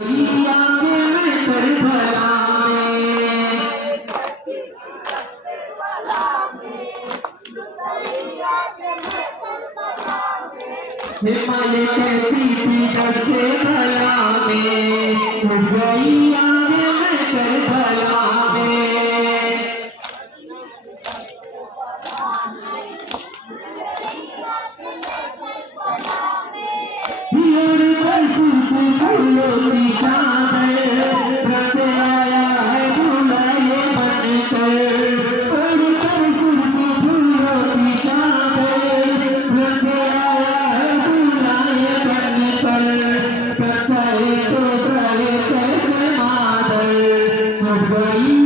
हिमालय कहती जैसे भला में उड़ गई आगे मैं करबला में। हियर बरसत फूलों की चादर रस आया है बुलाए बनकर। और बरसत फूलों की चादर रस आया है बुलाए बनकर। कसाई तो सरे कैसे मादर उड़ गई